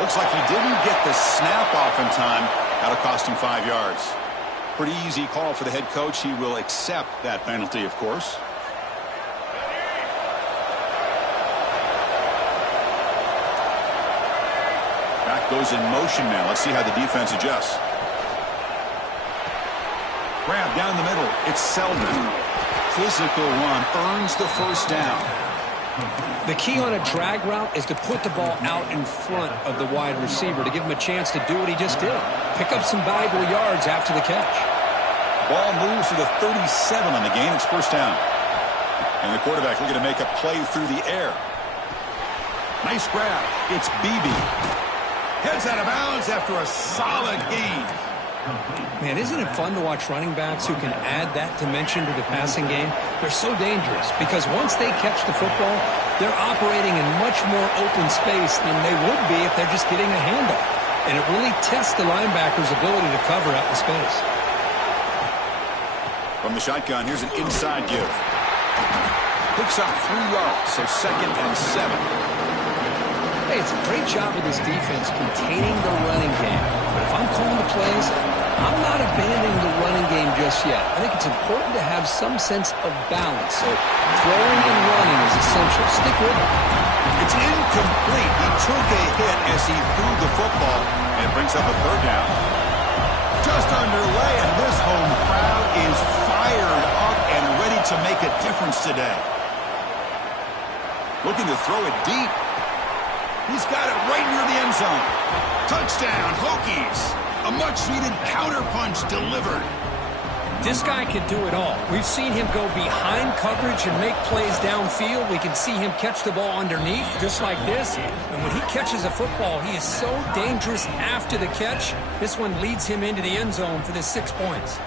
Looks like he didn't get the snap off in time. That'll cost him 5 yards. Pretty easy call for the head coach. He will accept that penalty, of course. Back goes in motion now. Let's see how the defense adjusts. Grab down the middle. It's Selden. Physical run earns the first down. The key on a drag route is to put the ball out in front of the wide receiver to give him a chance to do what he just did. Pick up some valuable yards after the catch. Ball moves to the 37 on the game. It's first down. And the quarterback looking to make a play through the air. Nice grab. It's Beebe. Heads out of bounds after a solid gain. Man, isn't it fun to watch running backs who can add that dimension to the passing game? They're so dangerous because once they catch the football, they're operating in much more open space than they would be if they're just getting a handoff. And it really tests the linebacker's ability to cover out in space. From the shotgun, here's an inside give. Picks up 3 yards, so 2nd and 7. Hey, it's a great job of this defense containing the running game. But if I'm calling the plays, I'm not abandoning the running game just yet. I think it's important to have some sense of balance. So throwing and running is essential. Stick with it. It's incomplete. He took a hit as he threw the football, and it brings up a 3rd down. Just underway, and this home crowd is fired up and ready to make a difference today. Looking to throw it deep. He's got it right near the end zone. Touchdown, Hokies. A much-needed counter punch delivered. This guy can do it all. We've seen him go behind coverage and make plays downfield. We can see him catch the ball underneath, just like this. And when he catches a football, he is so dangerous after the catch. This one leads him into the end zone for the 6 points.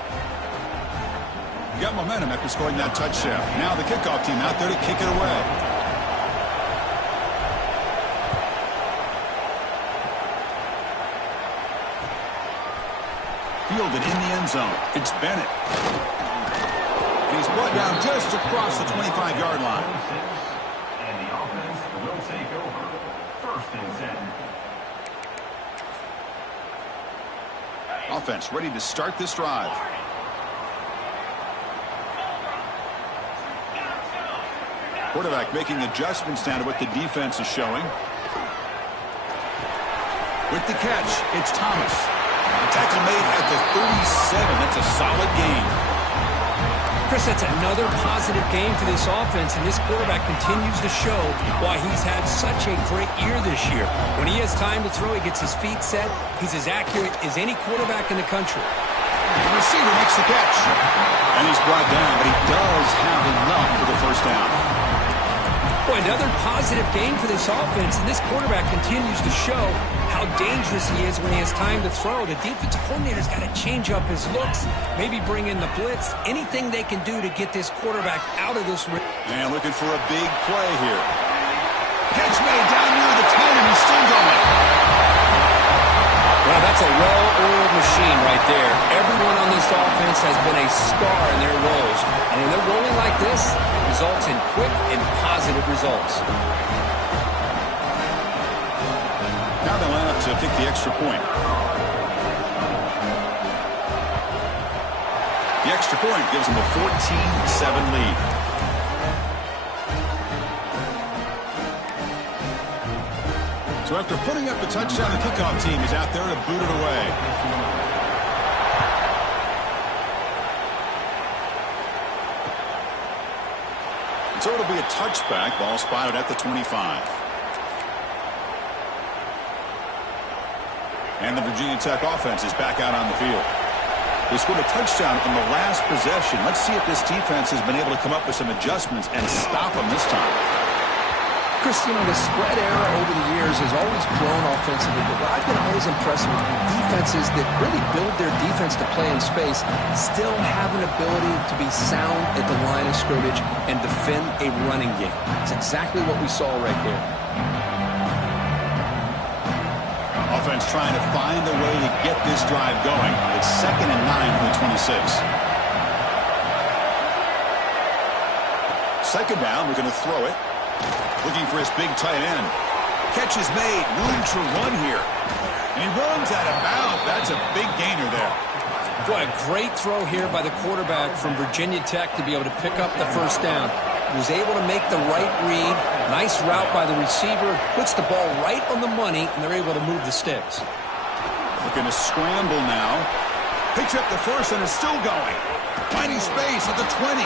Got momentum after scoring that touchdown. Now the kickoff team out there to kick it away. Fielded in the end zone. It's Bennett. He's brought down just across the 25-yard line. And the offense will take over. 1st and 10. Offense ready to start this drive. Quarterback making adjustments down to what the defense is showing. With the catch, it's Thomas. Tackle made at the 37. That's a solid gain. Chris, that's another positive game for this offense, and this quarterback continues to show why he's had such a great year this year. When he has time to throw, he gets his feet set. He's as accurate as any quarterback in the country. The receiver makes the catch. And he's brought down, but he does have enough for the first down. Boy, another positive game for this offense, and this quarterback continues to show how dangerous he is when he has time to throw. The defensive coordinator's got to change up his looks, maybe bring in the blitz, anything they can do to get this quarterback out of this. And looking for a big play here. Catch made down near the 10, and he's still going. Well, that's a well-oiled machine right there. Everyone on this offense has been a star in their roles. And when they're rolling like this, it results in quick and positive results. Now they line up to kick the extra point. The extra point gives them a 14-7 lead. So after putting up the touchdown, the kickoff team is out there to boot it away. So it'll be a touchback. Ball spotted at the 25. And the Virginia Tech offense is back out on the field. They scored a touchdown on the last possession. Let's see if this defense has been able to come up with some adjustments and stop them this time. Chris, you know, the spread era over the years has always grown offensively, but I've been always impressed with defenses that really build their defense to play in space, still have an ability to be sound at the line of scrimmage and defend a running game. It's exactly what we saw right there. Offense trying to find a way to get this drive going. It's 2nd and 9 from the 26. Second down, we're going to throw it. Looking for his big tight end. Catch is made. Room to run here. And he runs out of bounds. That's a big gainer there. What a great throw here by the quarterback from Virginia Tech to be able to pick up the first down. He was able to make the right read. Nice route by the receiver. Puts the ball right on the money, and they're able to move the sticks. Looking to scramble now. Picks up the first and is still going. Finding space at the 20.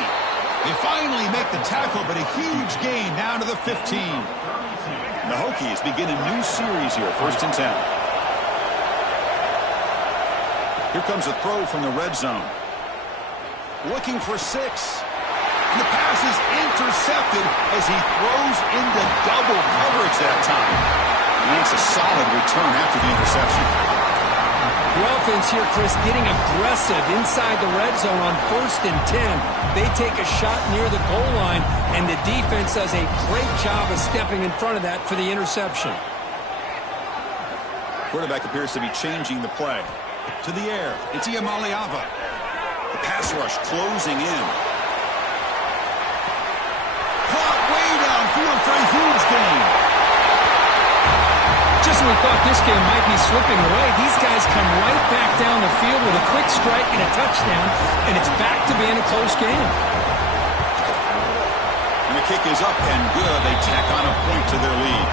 They finally make the tackle, but a huge gain down to the 15. And the Hokies begin a new series here, 1st and 10. Here comes a throw from the red zone. Looking for 6. And the pass is intercepted as he throws into double coverage that time. And it's a solid return after the interception. The offense here, Chris, getting aggressive inside the red zone on 1st and 10. They take a shot near the goal line, and the defense does a great job of stepping in front of that for the interception. Quarterback appears to be changing the play. To the air, it's Iamaleava. The pass rush closing in. Caught way downfield for a huge gain. Just when we thought this game might be slipping away, these guys come right back down the field with a quick strike and a touchdown, and it's back to being a close game. And the kick is up and good. They tack on a point to their lead.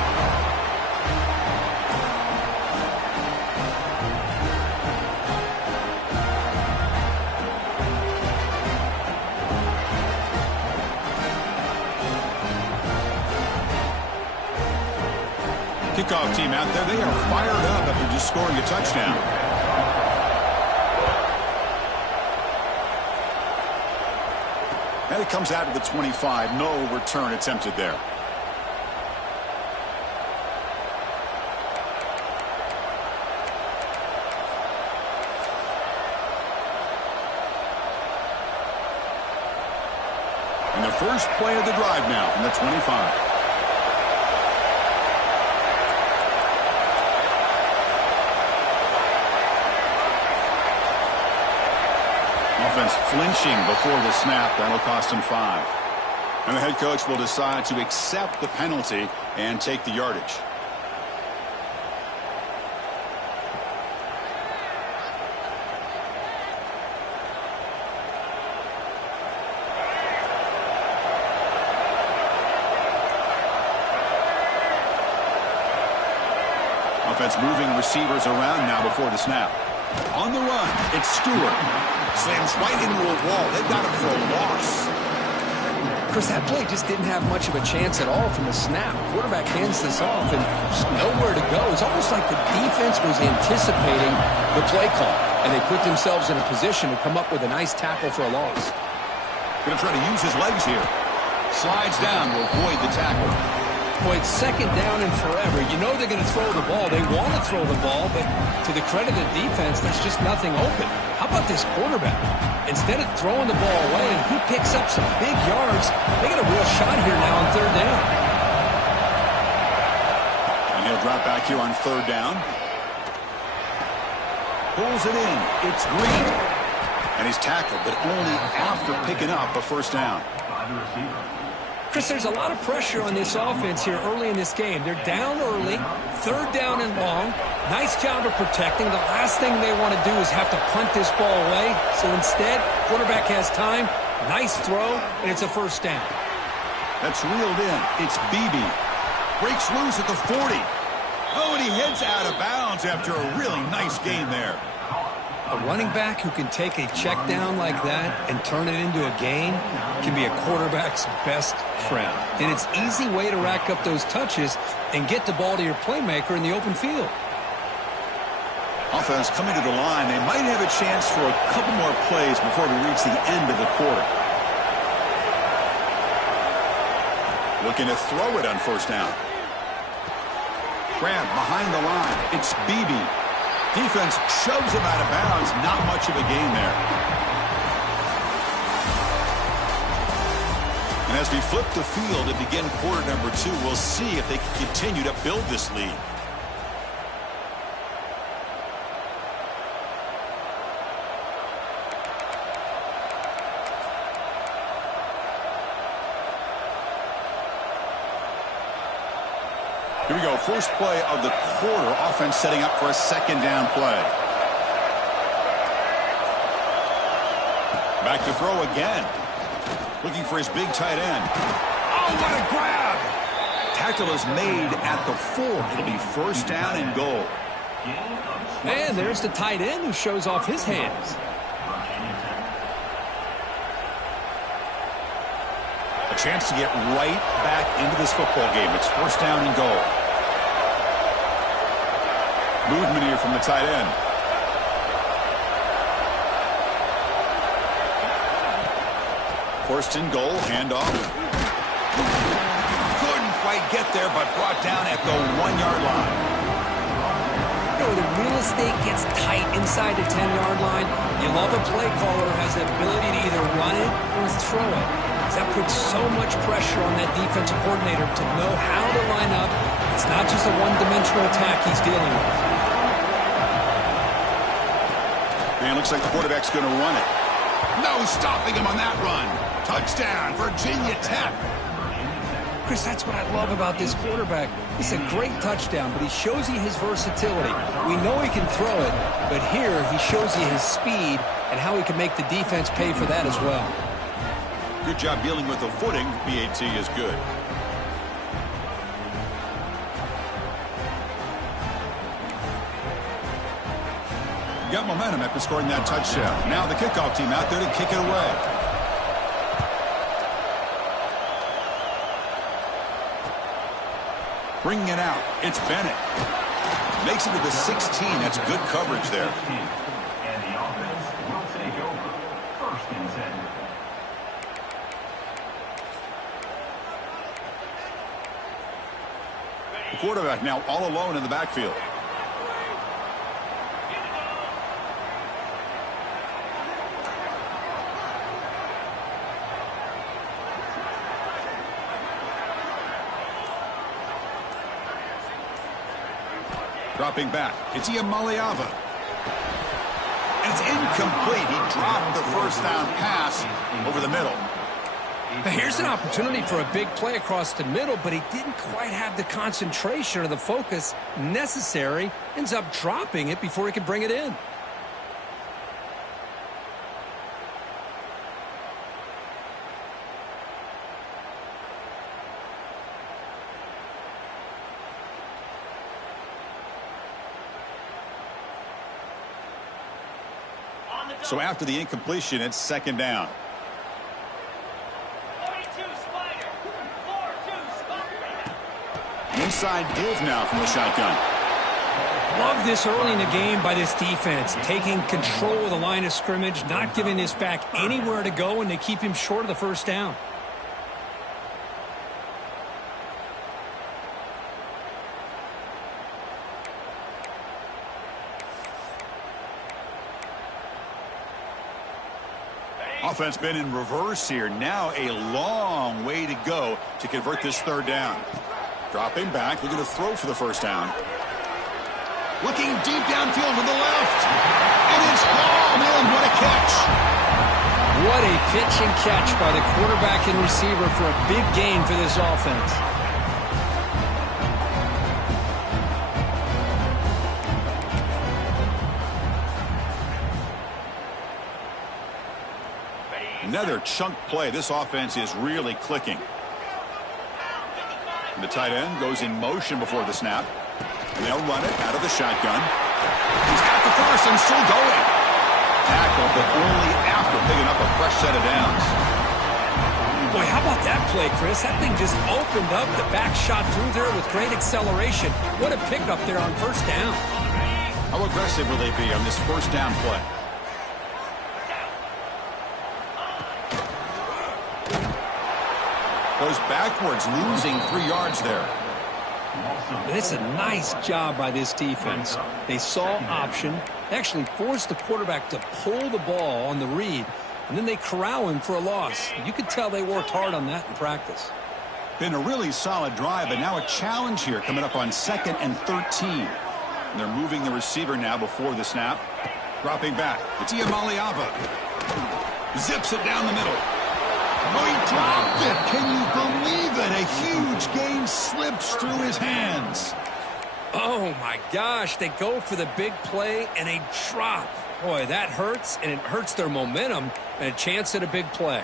Kickoff team out there, they are fired up after just scoring a touchdown. And it comes out of the 25. No return attempted there. And the first play of the drive now from the 25. Offense flinching before the snap. That'll cost him 5. And the head coach will decide to accept the penalty and take the yardage. Offense moving receivers around now before the snap. On the run, it's Stewart. Slams right into a wall. They've got him for a loss. Chris, that play just didn't have much of a chance at all from the snap. Quarterback hands this off and just nowhere to go. It's almost like the defense was anticipating the play call, and they put themselves in a position to come up with a nice tackle for a loss. Going to try to use his legs here. Slides down to avoid the tackle. Boy, it's 2nd down and forever. You know they're going to throw the ball. They want to throw the ball, but to the credit of the defense, there's just nothing open. How about this quarterback? Instead of throwing the ball away, he picks up some big yards. They got a real shot here now on 3rd down. And he'll drop back here on 3rd down. Pulls it in. It's Green. And he's tackled, but only after picking up a 1st down. Chris, there's a lot of pressure on this offense here early in this game. They're down early, 3rd down and long. Nice job of protecting. The last thing they want to do is have to punt this ball away. So instead, quarterback has time, nice throw, and it's a 1st down. That's reeled in. It's Beebe. Breaks loose at the 40. Oh, and he heads out of bounds after a really nice gain there. A running back who can take a check down like that and turn it into a gain can be a quarterback's best friend. And it's an easy way to rack up those touches and get the ball to your playmaker in the open field. Offense coming to the line. They might have a chance for a couple more plays before we reach the end of the quarter. Looking to throw it on 1st down. Grab behind the line. It's Beebe. Defense shoves him out of bounds. Not much of a gain there. And as we flip the field and begin quarter number 2, we'll see if they can continue to build this lead. Here we go. First play of the quarter. Offense setting up for a second down play. Back to throw again. Looking for his big tight end. Oh, what a grab! Tackle is made at the 4. It'll be first down and goal. And there's the tight end who shows off his hands. A chance to get right back into this football game. It's first down and goal. Movement here from the tight end. First and goal, handoff. Couldn't quite get there, but brought down at the 1-yard line. You know, the real estate gets tight inside the 10-yard line. You love a play caller who has the ability to either run it or throw it. That puts so much pressure on that defensive coordinator to know how to line up. It's not just a one-dimensional attack he's dealing with. And it looks like the quarterback's going to run it. No stopping him on that run. Touchdown, Virginia Tech. Chris, that's what I love about this quarterback. It's a great touchdown, but he shows you his versatility. We know he can throw it, but here he shows you his speed and how he can make the defense pay for that as well. Good job dealing with the footing. BAT is good. Got momentum after scoring that touchdown. Now the kickoff team out there to kick it away. Bringing it out. It's Bennett. Makes it to the 16. That's good coverage there. And the offense will take over. First and 10. The quarterback now all alone in the backfield. Dropping back. It's Iamaleava. And it's incomplete. He dropped the first down pass over the middle. Here's an opportunity for a big play across the middle, but he didn't quite have the concentration or the focus necessary. Ends up dropping it before he could bring it in. So after the incompletion, it's second down. Inside give now from the shotgun. Love this early in the game by this defense, taking control of the line of scrimmage, not giving this back anywhere to go, and they keep him short of the first down. Offense been in reverse here. Now a long way to go to convert this third down. Dropping back, looking to throw for the first down. Looking deep downfield to the left. And it's hauled in. What a catch. What a pitch and catch by the quarterback and receiver for a big gain for this offense. Another chunk play. This offense is really clicking. And the tight end goes in motion before the snap. And they'll run it out of the shotgun. He's got the first and still going. Tackle, but only after picking up a fresh set of downs. Boy, how about that play, Chris? That thing just opened up. The back shot through there with great acceleration. What a pickup there on first down. How aggressive will they be on this first down play? Goes backwards, losing 3 yards there. And it's a nice job by this defense. They saw option, actually forced the quarterback to pull the ball on the read, and then they corral him for a loss. You could tell they worked hard on that in practice. Been a really solid drive, but now a challenge here coming up on 2nd and 13. And they're moving the receiver now before the snap. Dropping back. It's Iamaleava. Zips it down the middle. Oh, he dropped it. Can you believe it? A a huge gain slips through his hands. Oh, my gosh. They go for the big play, and they drop. Boy, that hurts, and it hurts their momentum and a chance at a big play.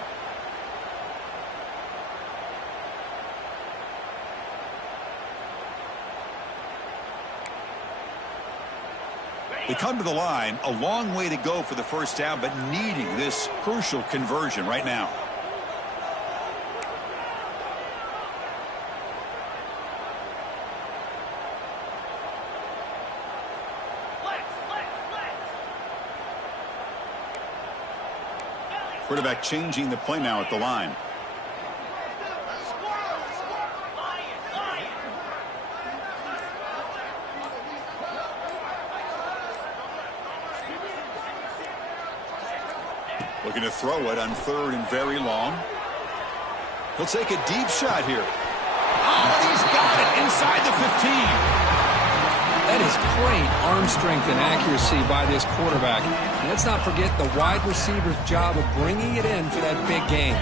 They come to the line, a long way to go for the first down, but needing this crucial conversion right now. Quarterback changing the play now at the line. Looking to throw it on 3rd and very long. He'll take a deep shot here. Oh, and he's got it inside the 15. That is great arm strength and accuracy by this quarterback. Let's not forget the wide receiver's job of bringing it in for that big game.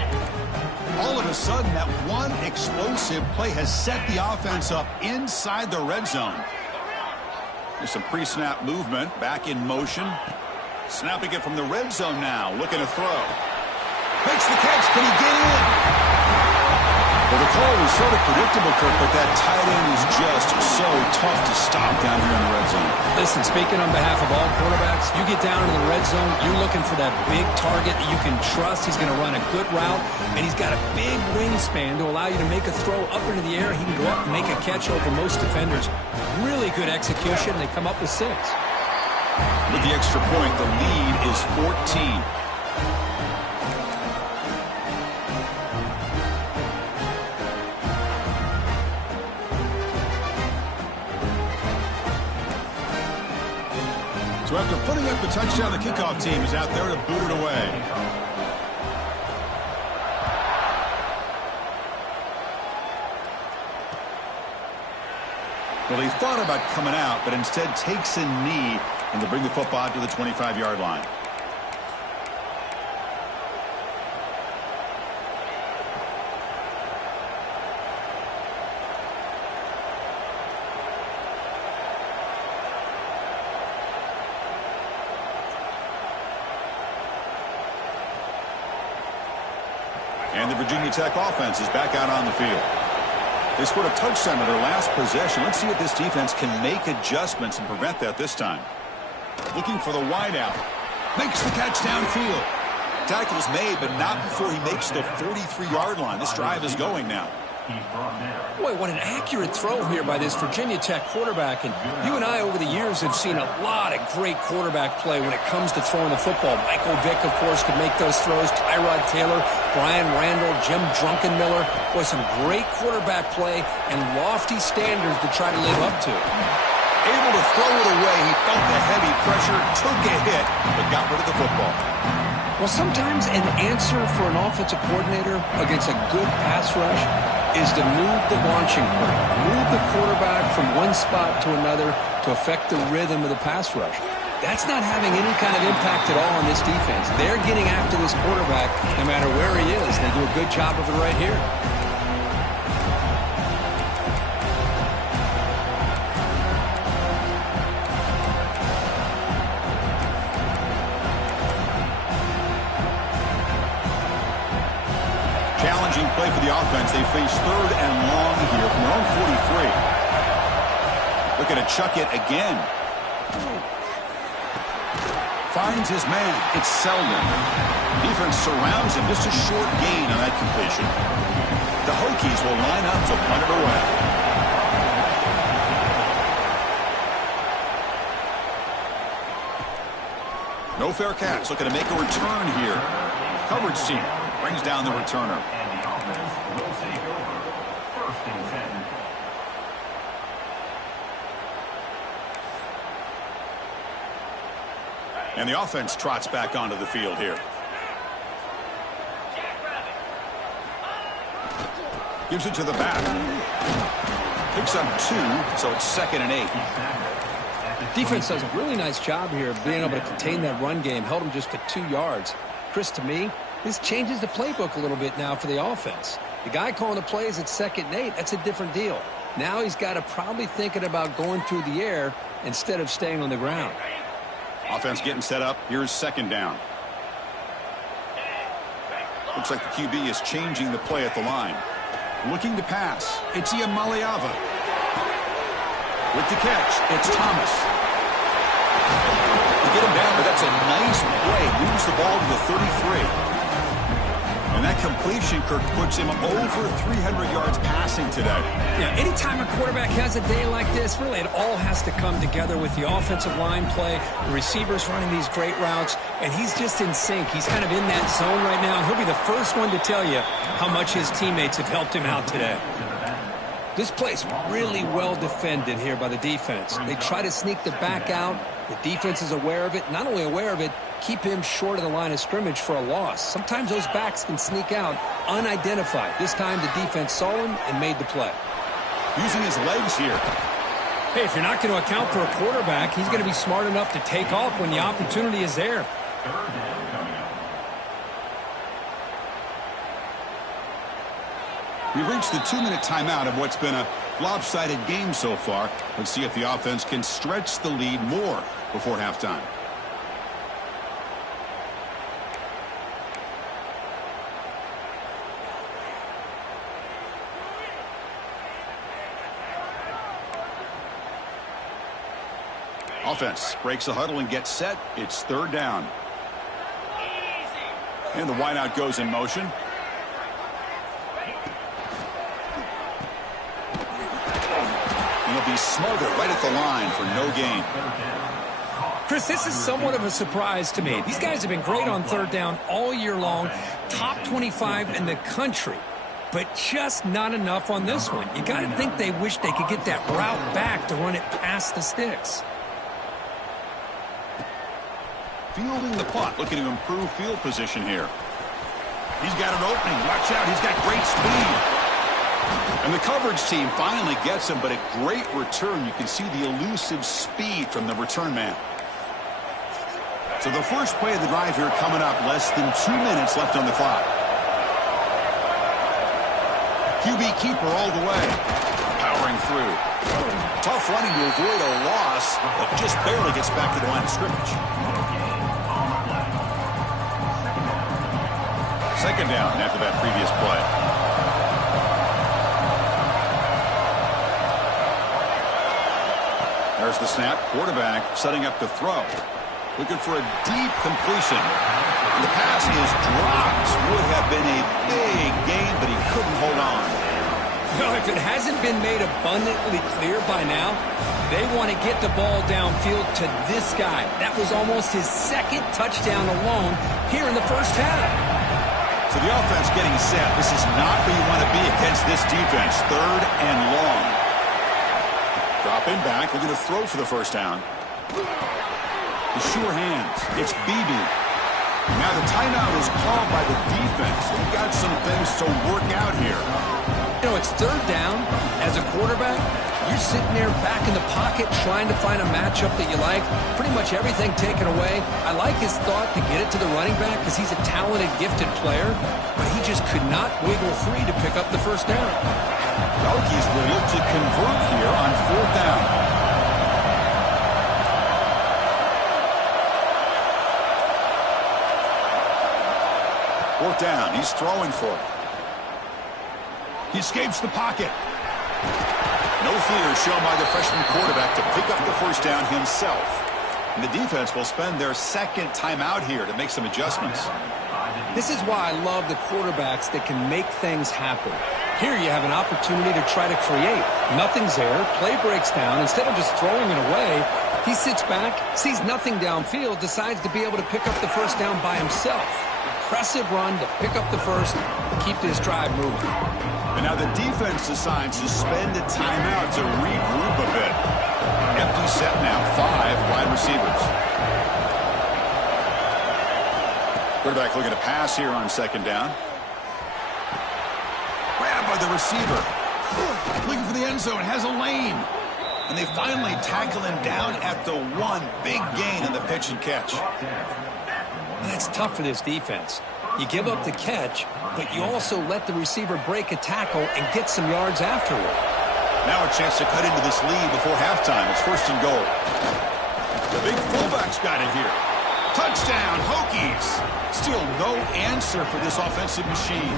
All of a sudden, that one explosive play has set the offense up inside the red zone. There's some pre-snap movement, back in motion. Snapping it from the red zone now, looking to throw. Makes the catch, can he get in? Well, the call was sort of predictable, Kirk, but that tight end is just so tough to stop down here in the red zone. Listen, speaking on behalf of all quarterbacks, you get down into the red zone, you're looking for that big target that you can trust. He's going to run a good route, and he's got a big wingspan to allow you to make a throw up into the air. He can go up and make a catch over most defenders. Really good execution. They come up with 6. With the extra point, the lead is 14. So after putting up the touchdown, the kickoff team is out there to boot it away. Well, he thought about coming out, but instead takes a knee, and they'll bring the football to the 25-yard line. And the Virginia Tech offense is back out on the field. They scored a touchdown on their last possession. Let's see if this defense can make adjustments and prevent that this time. Looking for the wideout. Makes the catch downfield. Tackle's made, but not before he makes the 43-yard line. This drive is going now. Boy, what an accurate throw here by this Virginia Tech quarterback. And you and I over the years have seen a lot of great quarterback play when it comes to throwing the football. Michael Vick, of course, could make those throws. Tyrod Taylor, Brian Randall, Jim Drunkenmiller. Boy, some great quarterback play and lofty standards to try to live up to. Able to throw it away. He felt the heavy pressure, took a hit, but got rid of the football. Well, sometimes an answer for an offensive coordinator against a good pass rush is to move the launching point, move the quarterback from one spot to another to affect the rhythm of the pass rush. That's not having any kind of impact at all on this defense. They're getting after this quarterback no matter where he is. They do a good job of it right here. Challenging play for the offense. They face 3rd and long here from their own 43. Looking to chuck it again. Finds his man. It's Selden. Defense surrounds him. Just a short gain on that completion. The Hokies will line up to punt it away. No fair catch. Looking to make a return here. Coverage team brings down the returner. And the offense will take over. 1st and 10. And the offense trots back onto the field here. Gives it to the back. Picks up 2, so it's 2nd and 8. Defense does a really nice job here of being able to contain that run game. Held them just to 2 yards. Chris, to me, this changes the playbook a little bit now for the offense. The guy calling the plays at 2nd and 8, that's a different deal. Now he's got to probably thinking about going through the air instead of staying on the ground. Offense getting set up. Here's 2nd down. Looks like the QB is changing the play at the line. Looking to pass. It's Maliava. With the catch, it's Thomas. To get him down, but that's a nice play. Moves the ball to the 33. And that completion, Kirk, puts him over 300 yards passing today. Yeah, anytime a quarterback has a day like this, really it all has to come together with the offensive line play, the receivers running these great routes, and he's just in sync. He's kind of in that zone right now, and he'll be the first one to tell you how much his teammates have helped him out today. This play's really well defended here by the defense. They try to sneak the back out. The defense is aware of it. Not only aware of it, keep him short of the line of scrimmage for a loss. Sometimes those backs can sneak out unidentified. This time the defense saw him and made the play. Using his legs here. Hey, if you're not going to account for a quarterback, he's going to be smart enough to take off when the opportunity is there. We reached the 2-minute timeout of what's been a lopsided game so far. Let's see if the offense can stretch the lead more before halftime. Offense breaks the huddle and gets set. It's 3rd down. And the wideout goes in motion. And he'll be smothered right at the line for no gain. Chris, this is somewhat of a surprise to me. These guys have been great on 3rd down all year long. Top 25 in the country. But just not enough on this one. You got to think they wish they could get that route back to run it past the sticks. Fielding the punt, looking to improve field position here. He's got an opening. Watch out, he's got great speed. And the coverage team finally gets him, but a great return. You can see the elusive speed from the return man. So the first play of the drive here coming up, less than 2 minutes left on the clock. QB keeper all the way. Powering through. Tough running to avoid a loss, but just barely gets back to the line of scrimmage. 2nd down after that previous play. There's the snap. Quarterback setting up to throw. Looking for a deep completion. And the pass is dropped. Would have been a big gain, but he couldn't hold on. Well, if it hasn't been made abundantly clear by now, they want to get the ball downfield to this guy. That was almost his 2nd touchdown alone here in the first half. So the offense getting set. This is not where you want to be against this defense. 3rd and long. Dropping back, looking to throw for the first down. The sure hands. It's Beebe. Now the timeout is called by the defense. They've got some things to work out here. You know, it's 3rd down. As a quarterback, you're sitting there back in the pocket trying to find a matchup that you like. Pretty much everything taken away. I like his thought to get it to the running back because he's a talented, gifted player, but he just could not wiggle free to pick up the first down. Elkies will look to convert here on 4th down. Fourth down. He's throwing for it. He escapes the pocket. No fear shown by the freshman quarterback to pick up the first down himself. And the defense will spend their 2nd timeout here to make some adjustments. This is why I love the quarterbacks that can make things happen. Here you have an opportunity to try to create. Nothing's there. Play breaks down. Instead of just throwing it away, he sits back, sees nothing downfield, decides to be able to pick up the first down by himself. Impressive run to pick up the first, keep this drive moving. And now the defense decides to spend a timeout to regroup a bit. Empty set now, 5 wide receivers. Quarterback looking to pass here on 2nd down. Grabbed by the receiver. Looking for the end zone, has a lane. And they finally tackle him down at the 1. Big gain in the pitch and catch. That's tough for this defense. You give up the catch, but you also let the receiver break a tackle and get some yards afterward. Now a chance to cut into this lead before halftime. It's 1st and goal. The big fullback's got it here. Touchdown, Hokies. Still no answer for this offensive machine.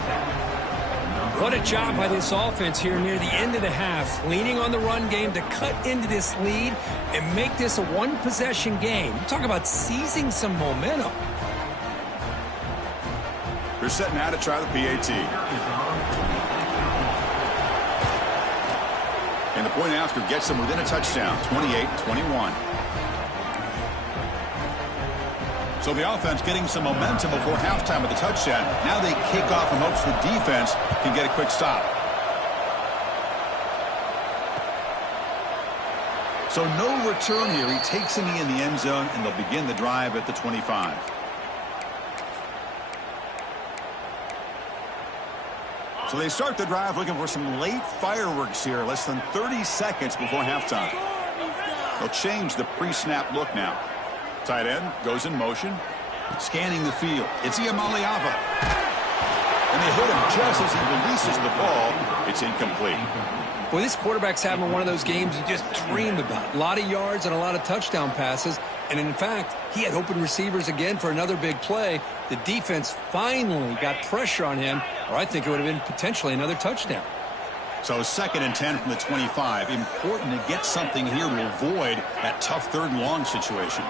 What a job by this offense here near the end of the half, leaning on the run game to cut into this lead and make this a one-possession game. Talk about seizing some momentum. They're set now to try the PAT. And the point after gets them within a touchdown, 28-21. So the offense getting some momentum before halftime with the touchdown. Now they kick off in hopes the defense can get a quick stop. So no return here. He takes a knee in the end zone, and they'll begin the drive at the 25. So they start the drive looking for some late fireworks here, less than 30 seconds before halftime. They'll change the pre-snap look now. Tight end goes in motion, scanning the field. It's Iamaleava. And they hit him just as he releases the ball. It's incomplete. Boy, this quarterback's having one of those games you just dream about. A lot of yards and a lot of touchdown passes. And in fact, he had open receivers again for another big play. The defense finally got pressure on him, or I think it would have been potentially another touchdown. So 2nd and 10 from the 25. Important to get something here to avoid that tough 3rd and long situation.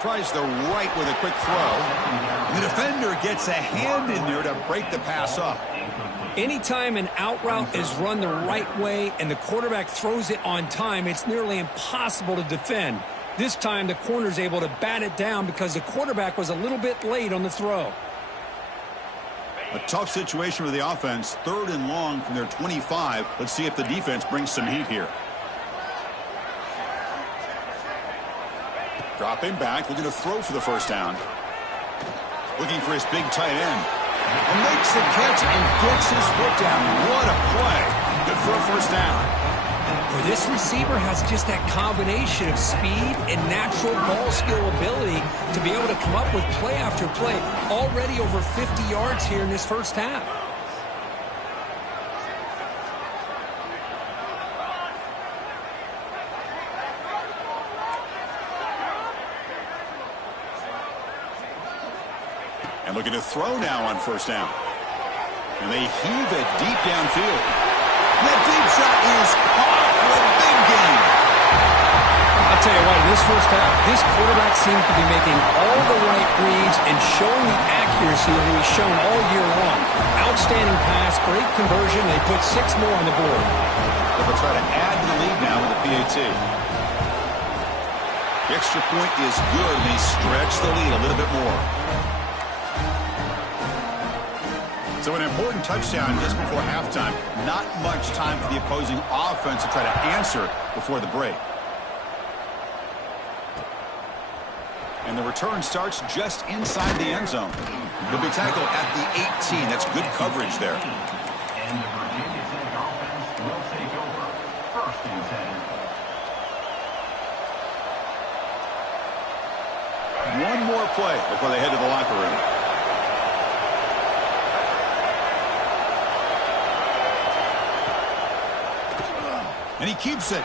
Tries the right with a quick throw. The defender gets a hand in there to break the pass up. Anytime an out route is run the right way and the quarterback throws it on time, it's nearly impossible to defend. This time the corner's able to bat it down because the quarterback was a little bit late on the throw. A tough situation for the offense. 3rd and long from their 25. Let's see if the defense brings some heat here. Dropping back, looking to throw for the 1st down. Looking for his big tight end. And makes the catch and gets his foot down. What a play. Good for a 1st down. Well, this receiver has just that combination of speed and natural ball skill ability to be able to come up with play after play. Already over 50 yards here in this 1st half. And looking to throw now on 1st down. And they heave it deep downfield. And that deep shot is caught for a big gain. I'll tell you what, in this 1st half, this quarterback seems to be making all the right reads and showing the accuracy that he's shown all year long. Outstanding pass, great conversion. They put 6 more on the board. They'll try to add to the lead now with the PAT. The extra point is good, and they stretch the lead a little bit more. So an important touchdown just before halftime. Not much time for the opposing offense to try to answer before the break. And the return starts just inside the end zone. He'll be tackled at the 18. That's good coverage there. And the Virginia Tech offense will take over 1st and 10. One more play before they head to the locker room. And he keeps it.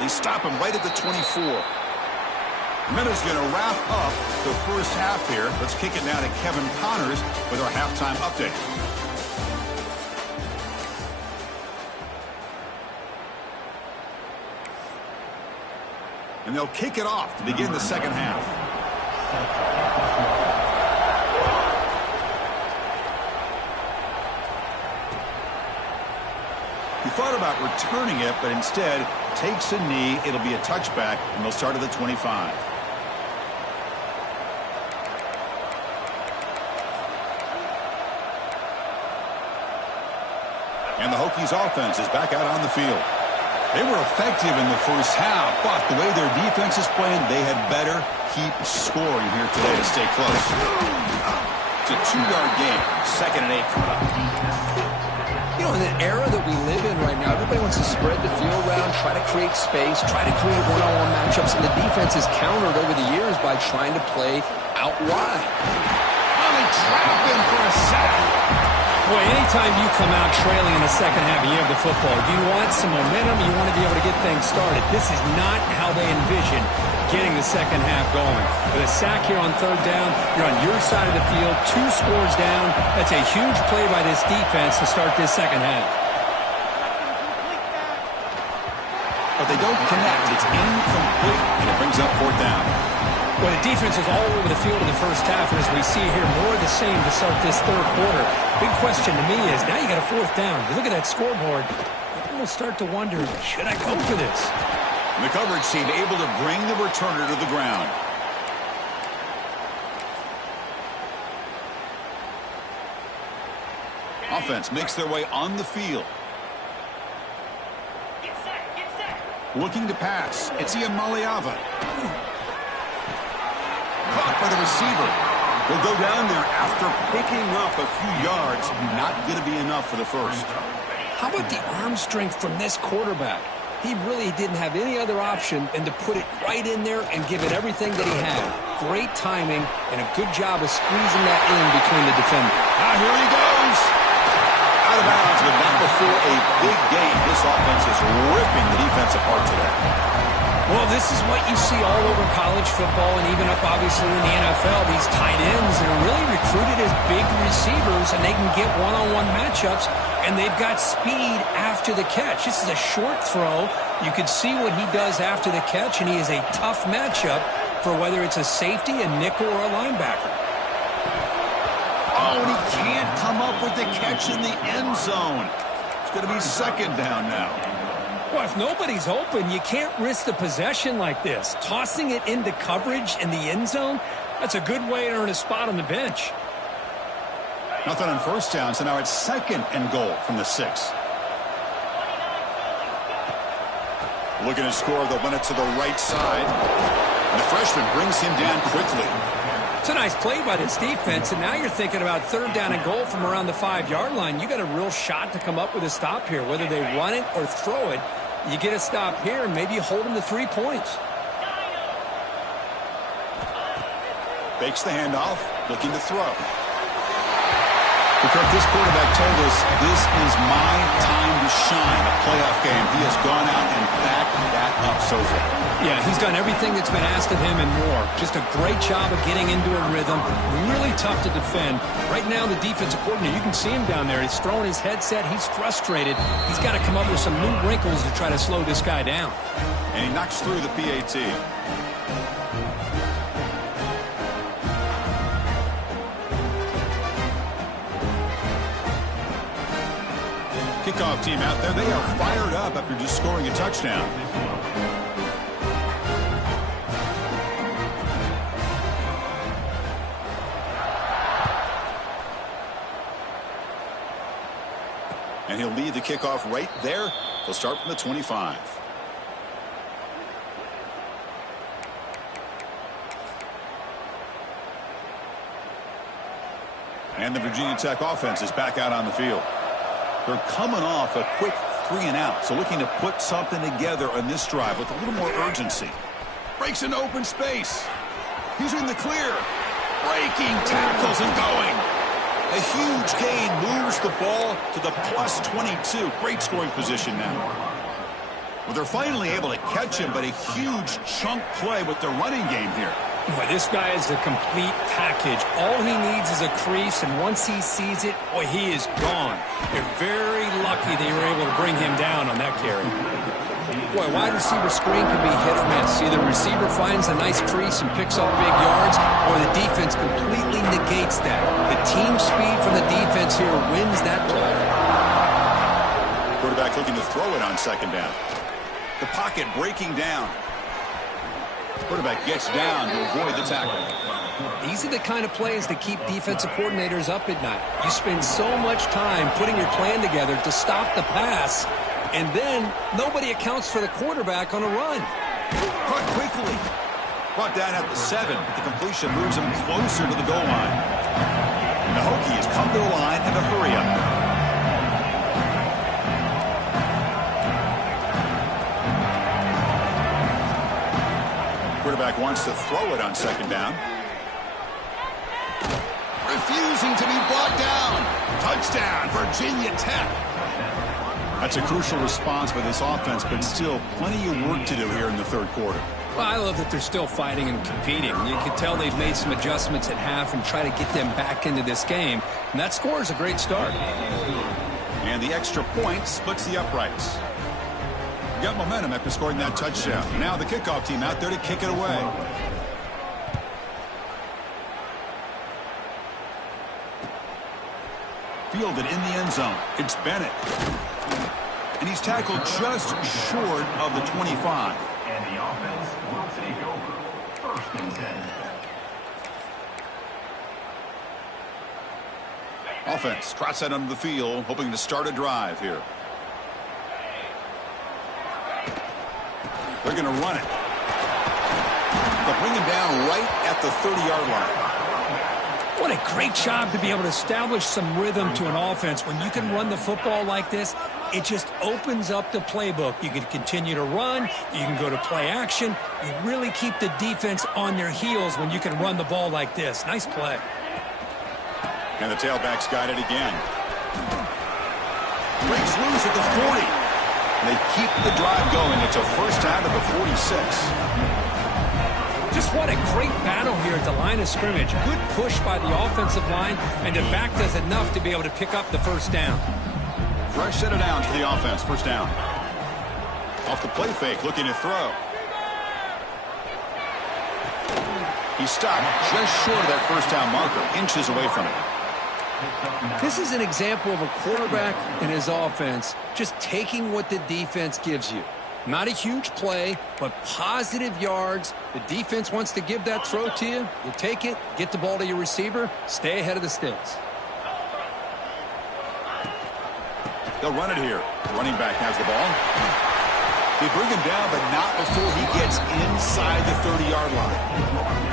They stop him right at the 24. Minutes going to wrap up the 1st half here. Let's kick it now to Kevin Connors with our halftime update. And they'll kick it off to begin the 2nd half. He thought about returning it, but instead takes a knee. It'll be a touchback, and they'll start at the 25. And the Hokies offense is back out on the field. They were effective in the 1st half, but the way their defense is playing, they had better keep scoring here today to stay close. It's a 2-yard gain. 2nd and 8 coming up. You know, in the era that we live in right now, everybody wants to spread the field around, try to create space, try to create one-on-one matchups, and the defense is countered over the years by trying to play out wide. Oh, they trap him for a sack. Boy, anytime you come out trailing in the second half and you have the football, you want some momentum, you want to be able to get things started. This is not how they envision getting the second half going. With a sack here on third down, you're on your side of the field, 2 scores down. That's a huge play by this defense to start this second half. But they don't connect. It's incomplete, and it brings up fourth down. Well, the defense was all over the field in the first half, and as we see here, more of the same to start this third quarter. Big question to me is, now you got a fourth down. You look at that scoreboard, you almost start to wonder, should I go for this? And the coverage team able to bring the returner to the ground. Offense makes their way on the field. Looking to pass. It's Ian Maliava. Caught by the receiver. He'll go down there after picking up a few yards. Not going to be enough for the first. How about the arm strength from this quarterback? He really didn't have any other option than to put it right in there and give it everything that he had. Great timing and a good job of squeezing that in between the defenders. Now here he goes. Out of bounds, but not before a big game. This offense is ripping the defense apart today. Well, this is what you see all over college football and even up, obviously, in the NFL. These tight ends that are really recruited as big receivers, and they can get one-on-one matchups, and they've got speed after the catch. This is a short throw. You can see what he does after the catch, and he is a tough matchup for whether it's a safety, a nickel, or a linebacker. Oh, and he can't come up with the catch in the end zone. It's going to be second down now. Well, if nobody's open, you can't risk the possession like this. Tossing it into coverage in the end zone, that's a good way to earn a spot on the bench. Nothing on first down, so now it's second and goal from the 6. Looking to score, they'll win it to the right side. And the freshman brings him down quickly. It's a nice play by this defense, and now you're thinking about third down and goal from around the 5-yard line. You got a real shot to come up with a stop here. Whether they run it or throw it, you get a stop here, and maybe you hold them to 3 points. Fakes the handoff, looking to throw. Kirk, this quarterback told us this is my time to shine, a playoff game. He has gone out and backed that up so far. Yeah, he's done everything that's been asked of him and more. Just a great job of getting into a rhythm. Really tough to defend. Right now, the defensive coordinator, you can see him down there. He's throwing his headset. He's frustrated. He's got to come up with some new wrinkles to try to slow this guy down. And he knocks through the PAT. Kickoff team out there. They are fired up after just scoring a touchdown. And he'll lead the kickoff right there. He'll start from the 25. And the Virginia Tech offense is back out on the field. They're coming off a quick 3-and-out, so looking to put something together on this drive with a little more urgency. Breaks into open space. He's in the clear. Breaking tackles and going. A huge gain moves the ball to the plus 22. Great scoring position now. Well, they're finally able to catch him, but a huge chunk play with the running game here. Boy, this guy is a complete package. All he needs is a crease, and once he sees it, boy, he is gone. They're very lucky they were able to bring him down on that carry. Boy, wide receiver screen can be hit or miss. Either receiver finds a nice crease and picks up big yards, or the defense completely negates that. The team speed from the defense here wins that play. Quarterback looking to throw it on second down. The pocket breaking down. Quarterback gets down to avoid the tackle. These are the kind of plays that keep defensive coordinators up at night. You spend so much time putting your plan together to stop the pass, and then nobody accounts for the quarterback on a run. Caught quickly. Brought down at the 7. The completion moves him closer to the goal line. And the Hokies come to the line in a hurry up. Quarterback wants to throw it on second down. refusing to be brought down. Touchdown, Virginia Tech. That's a crucial response by this offense, but still plenty of work to do here in the third quarter. Well, I love that they're still fighting and competing. You can tell they've made some adjustments at half and try to get them back into this game. And that score is a great start. And the extra point splits the uprights. Got momentum after scoring that touchdown. Now the kickoff team out there to kick it away. Fielded in the end zone. It's Bennett. And he's tackled just short of the 25. And the offense will take over. First and 10. Offense trots that under the field, hoping to start a drive here. They're going to run it. They'll bring him down right at the 30-yard line. What a great job to be able to establish some rhythm to an offense. When you can run the football like this, it just opens up the playbook. You can continue to run. You can go to play action. You really keep the defense on their heels when you can run the ball like this. Nice play. And the tailback's got it again. Breaks loose at the 40. They keep the drive going. It's a first down to the 46. Just what a great battle here at the line of scrimmage. Good push by the offensive line, and the back does enough to be able to pick up the first down. Fresh set of downs for the offense. First down. Off the play fake, looking to throw. He stopped just short of that first down marker, inches away from it. This is an example of a quarterback and his offense just taking what the defense gives you. Not a huge play, but positive yards. The defense wants to give that throw to you. You take it, get the ball to your receiver, stay ahead of the sticks. They'll run it here. The running back has the ball. They bring him down, but not before he gets inside the 30-yard line.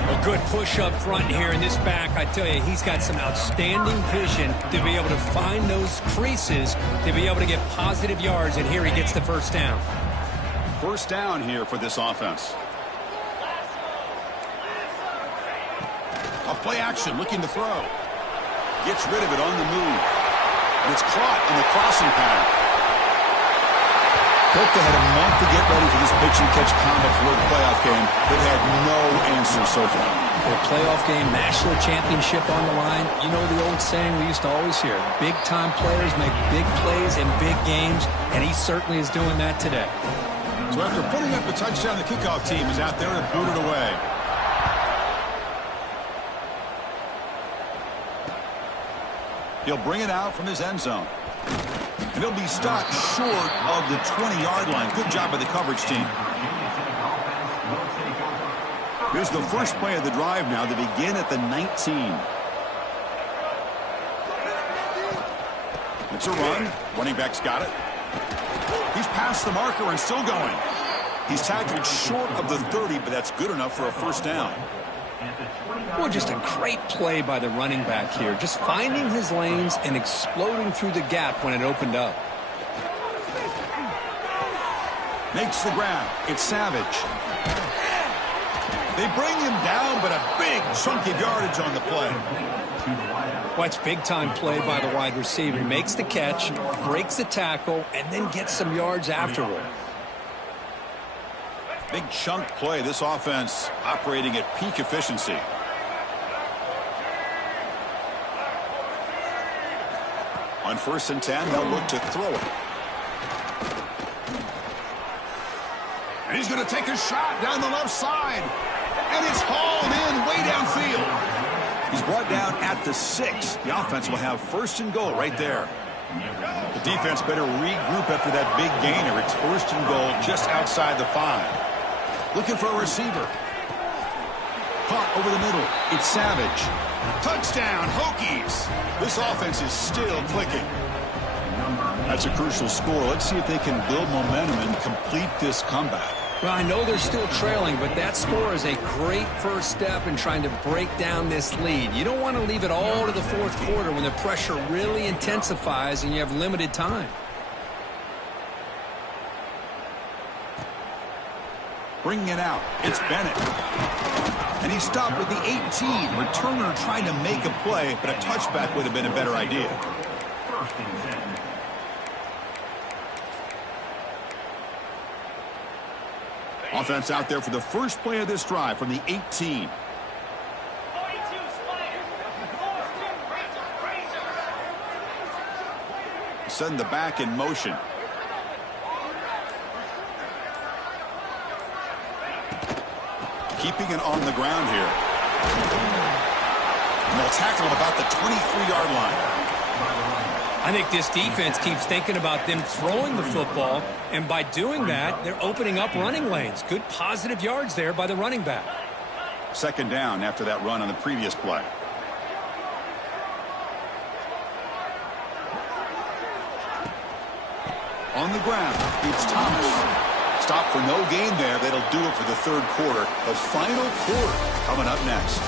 A good push up front here in this back. I tell you, he's got some outstanding vision to be able to find those creases, to be able to get positive yards, and here he gets the first down. First down here for this offense. A play action, looking to throw. Gets rid of it on the move. And it's caught in the crossing pattern. Hope they had a month to get ready for this pitch-and-catch Comets World playoff game. They've had no answer so far. A playoff game, national championship on the line. You know the old saying we used to always hear, big-time players make big plays in big games, and he certainly is doing that today. So after putting up the touchdown, the kickoff team is out there to boot it away. He'll bring it out from his end zone. And he'll be stopped short of the 20-yard line. Good job by the coverage team. Here's the first play of the drive now to begin at the 19. It's a run. Running back's got it. He's past the marker and still going. He's tackled short of the 30, but that's good enough for a first down. Well, just a great play by the running back here. Just finding his lanes and exploding through the gap when it opened up. Makes the grab. It's Savage. They bring him down, but a big chunk of yardage on the play. Well, it's big-time play by the wide receiver. Makes the catch, breaks the tackle, and then gets some yards afterward. Big chunk play. This offense operating at peak efficiency. On 1st and 10, they'll look to throw it. And he's going to take a shot down the left side. And it's hauled in way downfield. He's brought down at the 6. The offense will have 1st and goal right there. The defense better regroup after that big gainer. It's 1st and goal just outside the 5. Looking for a receiver. Caught over the middle. It's Savage. Touchdown, Hokies. This offense is still clicking. That's a crucial score. Let's see if they can build momentum and complete this comeback. Well, I know they're still trailing, but that score is a great first step in trying to break down this lead. You don't want to leave it all to the 4th quarter when the pressure really intensifies and you have limited time. Bringing it out. It's Bennett. And he stopped with the 18. Returner trying to make a play, but a touchback would have been a better idea. First and 10. Offense out there for the first play of this drive from the 18. Send the back in motion. Keeping it on the ground here. And they'll tackle him about the 23-yard line. I think this defense keeps thinking about them throwing the football, and by doing that, they're opening up running lanes. Good positive yards there by the running back. Second down after that run on the previous play. On the ground, it's Thomas. Stop for no gain there. That'll do it for the third quarter. The final quarter coming up next.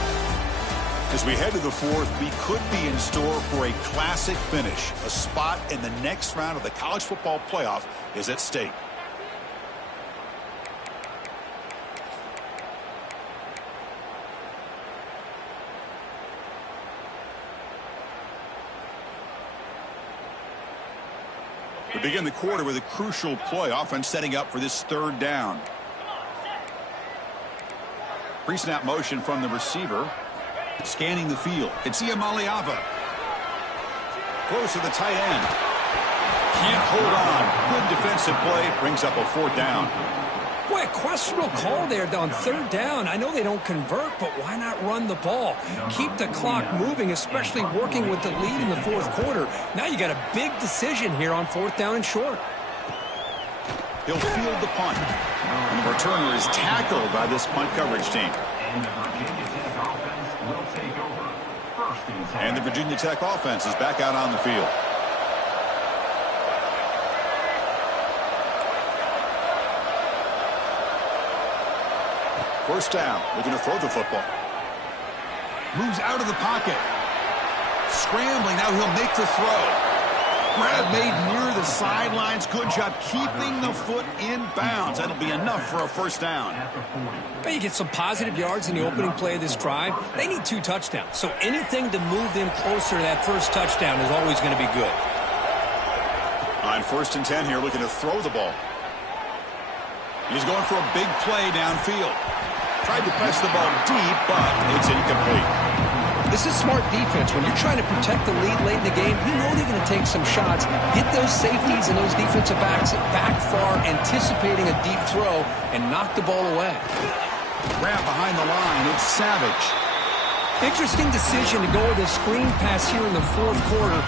As we head to the fourth, we could be in store for a classic finish. A spot in the next round of the college football playoff is at stake. We begin the quarter with a crucial play. Offense setting up for this third down. Pre-snap motion from the receiver. Scanning the field. It's Iamaleava. Close to the tight end. Can't hold on. Good defensive play. Brings up a fourth down. Boy, a questionable call there on third down. I know they don't convert, but why not run the ball? Keep the clock moving, especially working with the lead in the fourth quarter. Now you got a big decision here on fourth down and short. He'll field the punt. And the returner is tackled by this punt coverage team. And the Virginia Tech offense is back out on the field. First down. They're going to throw the football. Moves out of the pocket. Scrambling. Now he'll make the throw. Grab made near the sidelines. Good job keeping the foot in bounds. That'll be enough for a first down. But you get some positive yards in the opening play of this drive. They need 2 touchdowns, so anything to move them closer to that first touchdown is always going to be good. On first and 10 here, looking to throw the ball. He's going for a big play downfield. Tried to press the ball deep, but it's incomplete. This is smart defense. When you're trying to protect the lead late in the game, you know they're going to take some shots. Get those safeties and those defensive backs back far, anticipating a deep throw, and knock the ball away. Grab behind the line. It's Savage. Interesting decision to go with a screen pass here in the fourth quarter,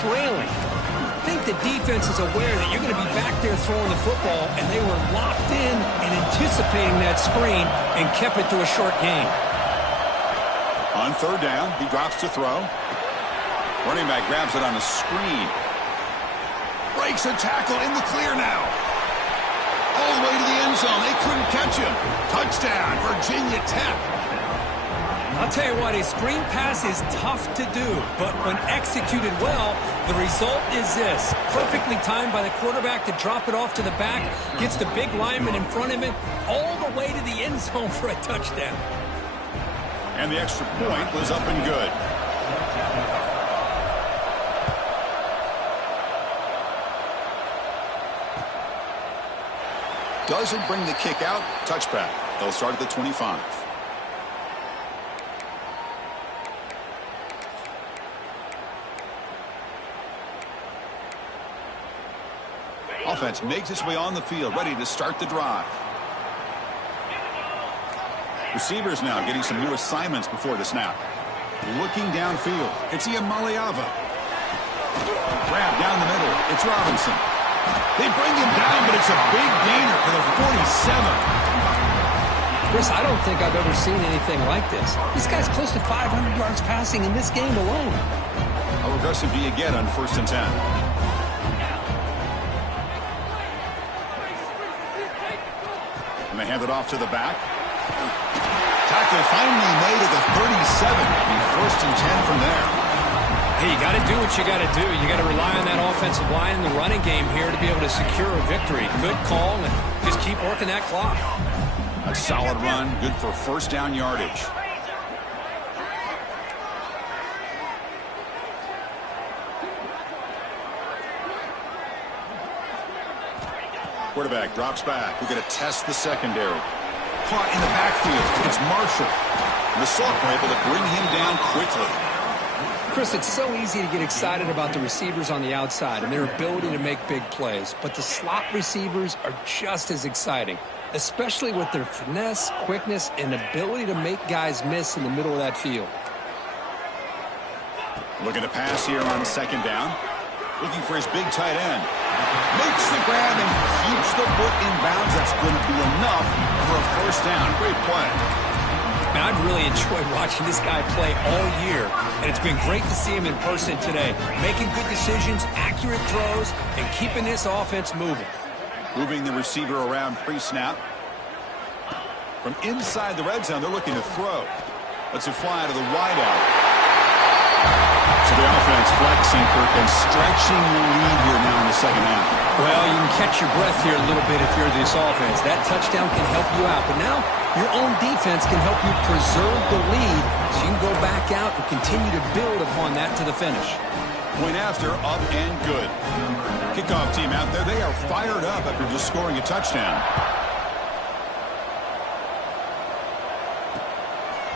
trailing. I think the defense is aware that you're going to be back there throwing the football, and they were locked in and anticipating that screen and kept it to a short gain. On third down, he drops to throw. Running back grabs it on a screen. Breaks a tackle in the clear now. All the way to the end zone. They couldn't catch him. Touchdown, Virginia Tech. I'll tell you what, a screen pass is tough to do, but when executed well, the result is this. Perfectly timed by the quarterback to drop it off to the back, gets the big lineman in front of him, all the way to the end zone for a touchdown. And the extra point was up and good. Doesn't bring the kick out. Touchback. They'll start at the 25. Offense makes its way on the field, ready to start the drive. Receivers now getting some new assignments before the snap. Looking downfield. It's Iamaleava. Grab down the middle. It's Robinson. They bring him down, but it's a big gainer for the 47. Chris, I don't think I've ever seen anything like this. This guy's close to 500 yards passing in this game alone. How aggressive do you get on first and 10? And they hand it off to the back. Tackle finally made at the 37. And first and 10 from there. Hey, you got to do what you got to do. You got to rely on that offensive line in the running game here to be able to secure a victory. Good call, and just keep working that clock. A solid run, good for first down yardage. Quarterback drops back. We're going to test the secondary. Caught in the backfield. It's Marshall. And the sophomore able to bring him down quickly. Chris, it's so easy to get excited about the receivers on the outside and their ability to make big plays. But the slot receivers are just as exciting, especially with their finesse, quickness, and ability to make guys miss in the middle of that field. Looking to pass here on second down. Looking for his big tight end. Makes the grab and keeps the foot in bounds. That's going to be enough for a first down. Great play. Now, I've really enjoyed watching this guy play all year, and it's been great to see him in person today. Making good decisions, accurate throws, and keeping this offense moving. Moving the receiver around pre-snap. From inside the red zone, they're looking to throw. Lets it fly to the wideout. So the offense flexing, Kirk, and stretching the lead here now in the second half. Well, you can catch your breath here a little bit if you're this offense. That touchdown can help you out. But now your own defense can help you preserve the lead so you can go back out and continue to build upon that to the finish. Point after, up and good. Kickoff team out there, they are fired up after just scoring a touchdown.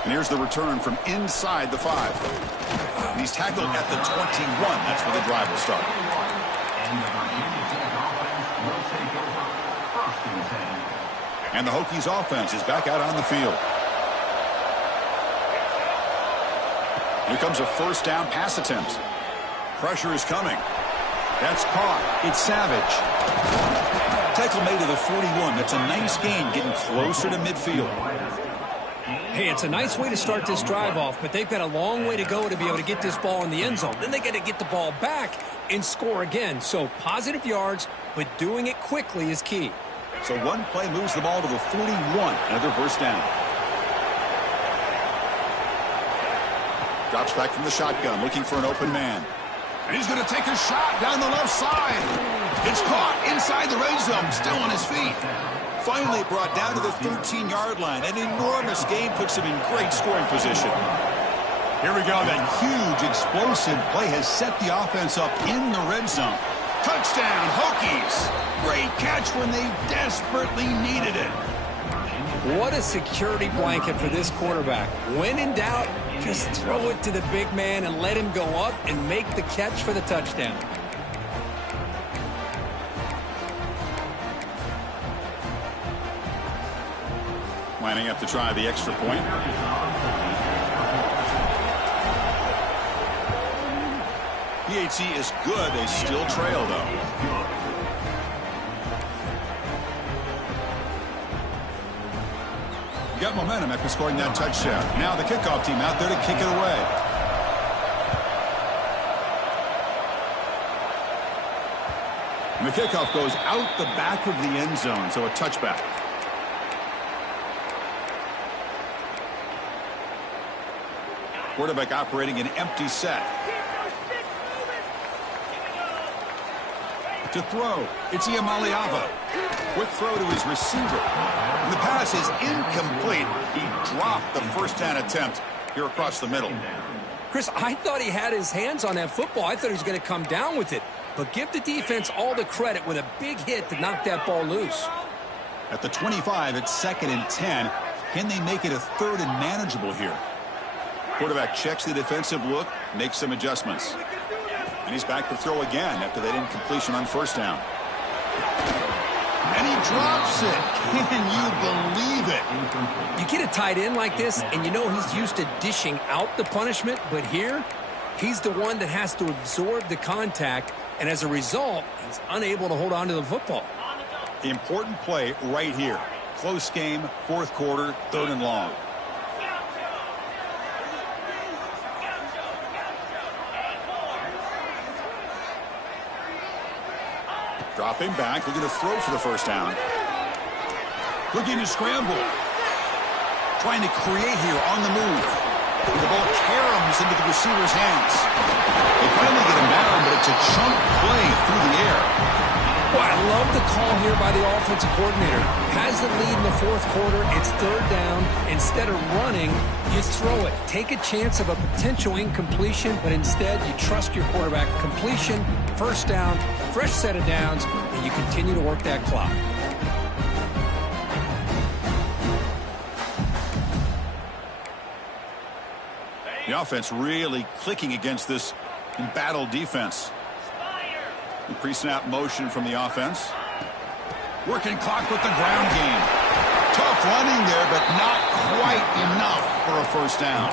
And here's the return from inside the 5. And he's tackled at the 21. That's where the drive will start. And the Hokies offense is back out on the field. Here comes a first down pass attempt. Pressure is coming. That's caught. It's Savage. Tackle made to the 41. That's a nice gain, getting closer to midfield. Hey, it's a nice way to start this drive off, but they've got a long way to go to be able to get this ball in the end zone. Then they got to get the ball back and score again. So positive yards, but doing it quickly is key. So one play moves the ball to the 41. Another first down. Drops back from the shotgun, looking for an open man. And he's going to take a shot down the left side. It's caught inside the red zone, still on his feet. Finally brought down to the 13-yard line. An enormous gain puts him in great scoring position. Here we go. That huge, explosive play has set the offense up in the red zone. Touchdown, Hokies. Great catch when they desperately needed it. What a security blanket for this quarterback. When in doubt, just throw it to the big man and let him go up and make the catch for the touchdown. Lining up to try the extra point. PAT is good. They still trail, though. Got momentum after scoring that touchdown. Now the kickoff team out there to kick it away. And the kickoff goes out the back of the end zone, so a touchback. Quarterback operating an empty set. To throw, it's Iamaleava. Quick throw to his receiver. And the pass is incomplete. He dropped the first down attempt here across the middle. Chris, I thought he had his hands on that football. I thought he was going to come down with it. But give the defense all the credit with a big hit to knock that ball loose. At the 25, it's 2nd and 10. Can they make it a 3rd and manageable here? Quarterback checks the defensive look, makes some adjustments. And he's back to throw again after that incompletion on first down. And he drops it. Can you believe it? You get a tight end like this, and you know he's used to dishing out the punishment, but here, he's the one that has to absorb the contact, and as a result, he's unable to hold on to the football. The important play right here. Close game, 4th quarter, 3rd and long. Dropping back, looking to throw for the first down. Looking to scramble. Trying to create here on the move. And the ball caroms into the receiver's hands. They finally get him down, but it's a chunk play through the air. Boy, I love the the call here by the offensive coordinator. Has the lead in the fourth quarter. It's third down. Instead of running, you throw it. Take a chance of a potential incompletion, but instead you trust your quarterback. Completion, first down, fresh set of downs, and you continue to work that clock. The offense really clicking against this embattled defense. The pre-snap motion from the offense. Working clock with the ground game. Tough running there, but not quite enough for a first down.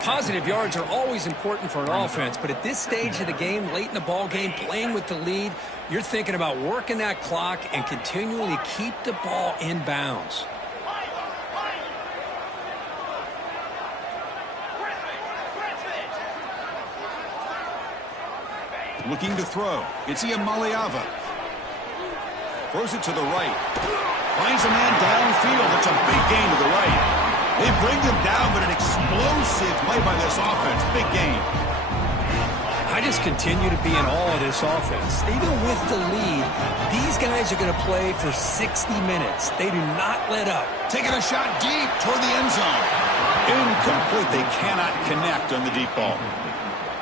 Positive yards are always important for an offense, but at this stage of the game, late in the ball game, playing with the lead, you're thinking about working that clock and continuing to keep the ball in bounds. Looking to throw. It's Iamaleava. Throws it to the right. Finds a man downfield. It's a big gain to the right. They bring him down, but an explosive play by this offense. Big gain. I just continue to be in awe of this offense. Even with the lead, these guys are going to play for 60 minutes. They do not let up. Taking a shot deep toward the end zone. Incomplete. They cannot connect on the deep ball.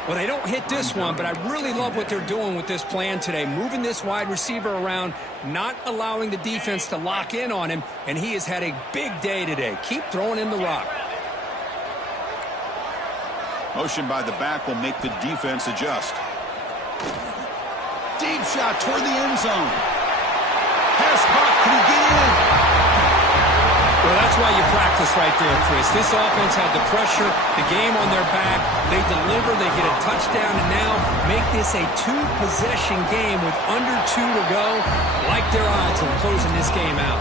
Well, they don't hit this one, but I really love what they're doing with this plan today. Moving this wide receiver around, not allowing the defense to lock in on him, and he has had a big day today. Keep throwing in the rock. Motion by the back will make the defense adjust. Deep shot toward the end zone. Pass caught. Can he get in? Well, that's why you practice right there, Chris. This offense had the pressure, the game on their back. They deliver, they get a touchdown, and now make this a two-possession game with under 2 to go. Like their odds of closing this game out.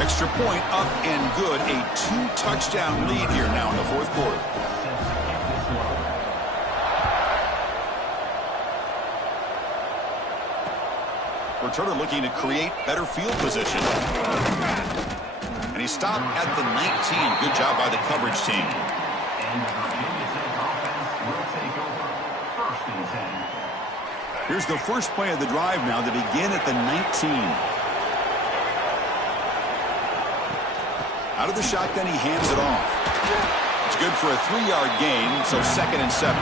Extra point up and good. A 2-touchdown lead here now in the fourth quarter. Returner looking to create better field position. And he stopped at the 19. Good job by the coverage team. Here's the first play of the drive now to begin at the 19. Out of the shotgun, he hands it off. It's good for a 3-yard gain, so 2nd and 7.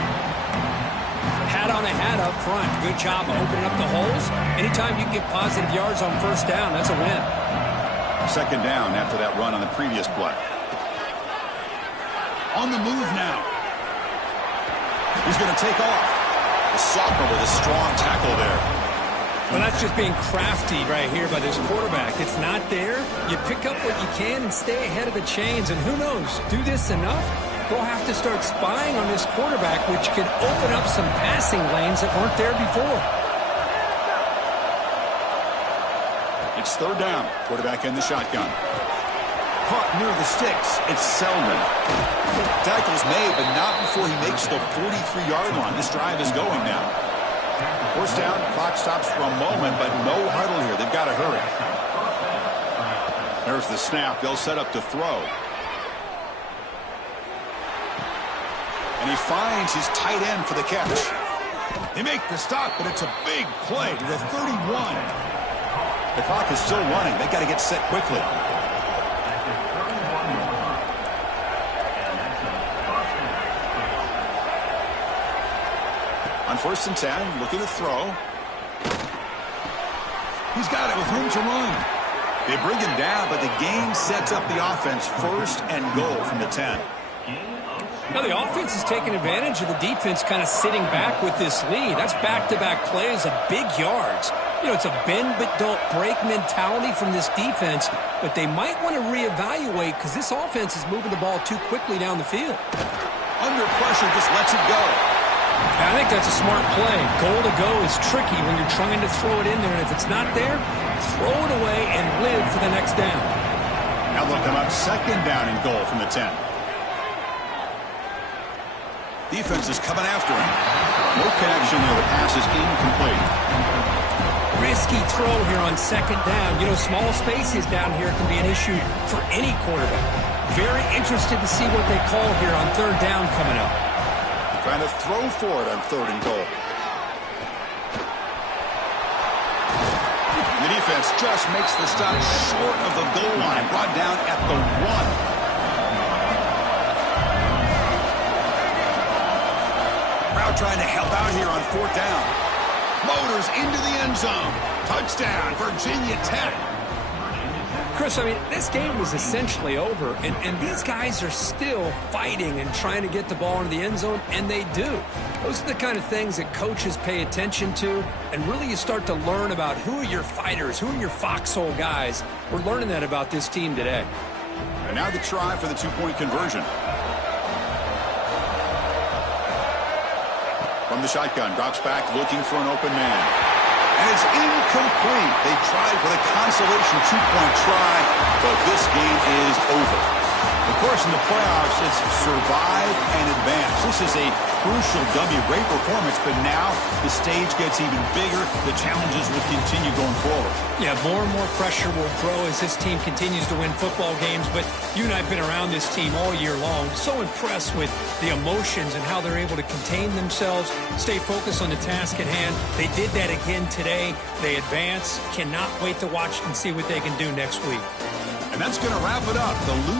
Hat on a hat up front. Good job opening up the holes. Anytime you can get positive yards on first down, that's a win. 2nd down after that run on the previous play. On the move now. He's going to take off. The sophomore with a strong tackle there. Well, that's just being crafty right here by this quarterback. It's not there. You pick up what you can and stay ahead of the chains. And who knows, do this enough, they'll have to start spying on this quarterback, which could open up some passing lanes that weren't there before. It's 3rd down. Quarterback in the shotgun. Caught near the sticks. It's Selman. Tackles made, but not before he makes the 43-yard line. This drive is going now. First down, clock stops for a moment, but no huddle here. They've got to hurry. There's the snap. They'll set up to throw. And he finds his tight end for the catch. They make the stop, but it's a big play to the 31. The clock is still running. They've got to get set quickly. On 1st and 10, looking to throw. He's got it with room to run. They bring him down, but the game sets up the offense 1st and goal from the 10. Now the offense is taking advantage of the defense kind of sitting back with this lead. That's back-to-back plays of big yards. You know, it's a bend but don't break mentality from this defense, but they might want to reevaluate because this offense is moving the ball too quickly down the field. Under pressure, just lets it go. I think that's a smart play. Goal to go is tricky when you're trying to throw it in there, and if it's not there, throw it away and live for the next down. Now they'll come up 2nd down and goal from the 10. Defense is coming after him. No connection there. The pass is incomplete. Risky throw here on 2nd down. You know, small spaces down here can be an issue for any quarterback. Very interested to see what they call here on 3rd down coming up. Trying to throw for it on 3rd and goal. defense just makes the stop short of the goal line, brought down at the 1. Crowd trying to help out here on 4th down. Motors into the end zone. Touchdown, Virginia Tech. Chris, I mean, this game was essentially over, and these guys are still fighting and trying to get the ball into the end zone, and they do. Those are the kind of things that coaches pay attention to, and really you start to learn about who are your fighters, who are your foxhole guys. We're learning that about this team today. And now the try for the 2-point conversion. From the shotgun, drops back, looking for an open man. And it's incomplete. They tried for the consolation 2-point try, but this game is over. Of course, in the playoffs, it's survive and advance. This is a crucial W. Great performance, but now the stage gets even bigger. The challenges will continue going forward. Yeah, more and more pressure will grow as this team continues to win football games, but you and I have been around this team all year long. So impressed with the emotions and how they're able to contain themselves, stay focused on the task at hand. They did that again today. They advance. Cannot wait to watch and see what they can do next week. And that's going to wrap it up. The loser